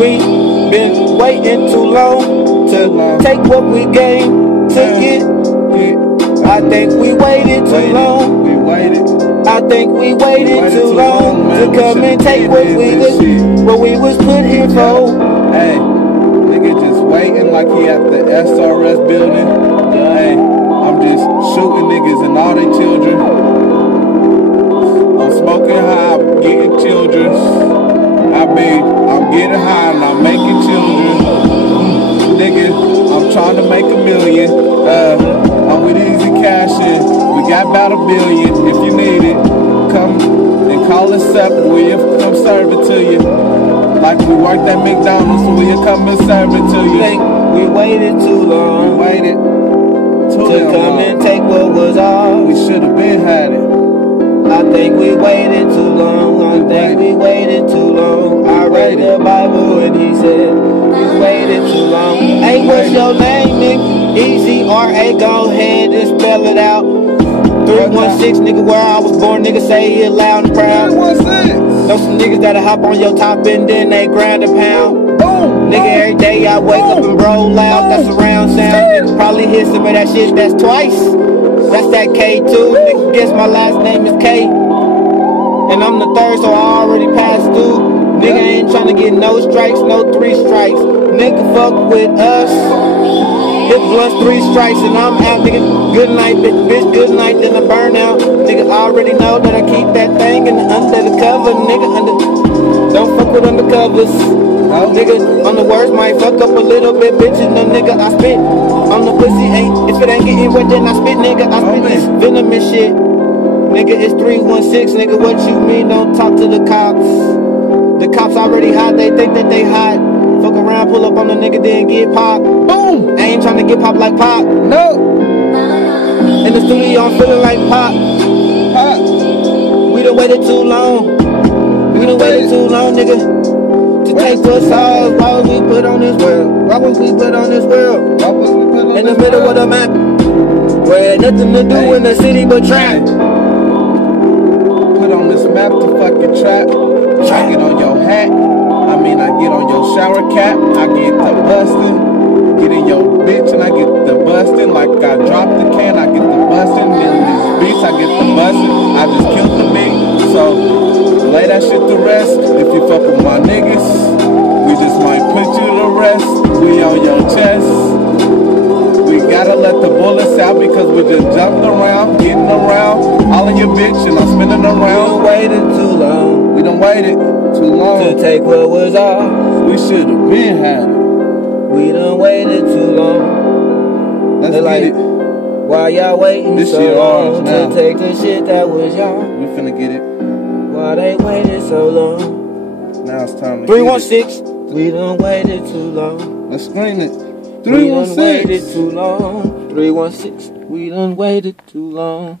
We been waiting too long to take what we gained to get. I think we waited too long. We waited. I think we waited too long to come and take what we was put here for. Hey, nigga just waiting like he at the SRS building. Hey, I'm just shooting niggas and all their children. I'm smoking high, I'm getting children. I'm getting high and I'm making children. Nigga, I'm trying to make $1 million. I'm with Easy Cash and we got about $1 billion. If you need it, come and call us up. We'll come serve it to you. Like we worked at McDonald's, so we'll come and serve it to you. Think we waited too long. We waited too to come long. and take what was ours. We should have been had it. I think we waited too long. I think we waited too long. I read the Bible and he said we waited too long. Hey, what's your name, nigga? Easy R-A, go ahead and spell it out. 316, nigga, where I was born, nigga, say it loud and proud. 316. Know some niggas that'll hop on your top and then they grind a pound. Boom. Nigga, every day I wake up and bro loud, that's surround sound. Nigga, probably hear some of that shit, that's twice. That's that K2, nigga, guess my last name is K. And I'm the third, so I already passed through. Nigga ain't tryna get no strikes, no 3 strikes. Nigga, fuck with us. Hit blunts, 3 strikes, and I'm out, nigga. Good night, bitch, good night, then I burn out. Nigga, I already know that I keep that thing under the cover, nigga. Don't fuck with undercovers. Nigga, on the words might fuck up a little bit, bitches. No, nigga, I spit on the pussy. If it ain't getting wet, then I spit, nigga. I spit this venomous shit. Nigga, it's 316, nigga. What you mean? Don't talk to the cops. The cops already hot, they think that they hot. Fuck around, pull up on the nigga, then get popped. Boom! I ain't tryna get popped like Pop. No! In the studio, I'm feeling like Pop. Pop. We done waited too long. We done waited too long, nigga. To take what's ours. Why was we put on this world? Why was we put on this world? Why was we put on in the middle of the map, where nothing to do in the city but trap. Put on this map to fucking trap. I get on your hat. I get on your shower cap. I get the bustin'. Get in your bitch and I get the bustin'. Like I dropped the can, I get the bustin'. Then these beats, I get the bustin'. I just killed the beat. So lay that shit to rest. If you fuck with my niggas, we just might put you to rest. We on your chest. We gotta let the bullets out because we just jumped around, getting around, all in your bitch and I'm spinning around. We done waited too long. We done waited too long to take what was ours. We should have been had it. We done waited too long. Let's get it. Why y'all waiting this so shit long now. to take the shit that was y'all? We finna get it. Why they waited so long? Now it's time to 316. We done waited too long. Let's scream it. 316. We done waited too long. 316. We done waited too long.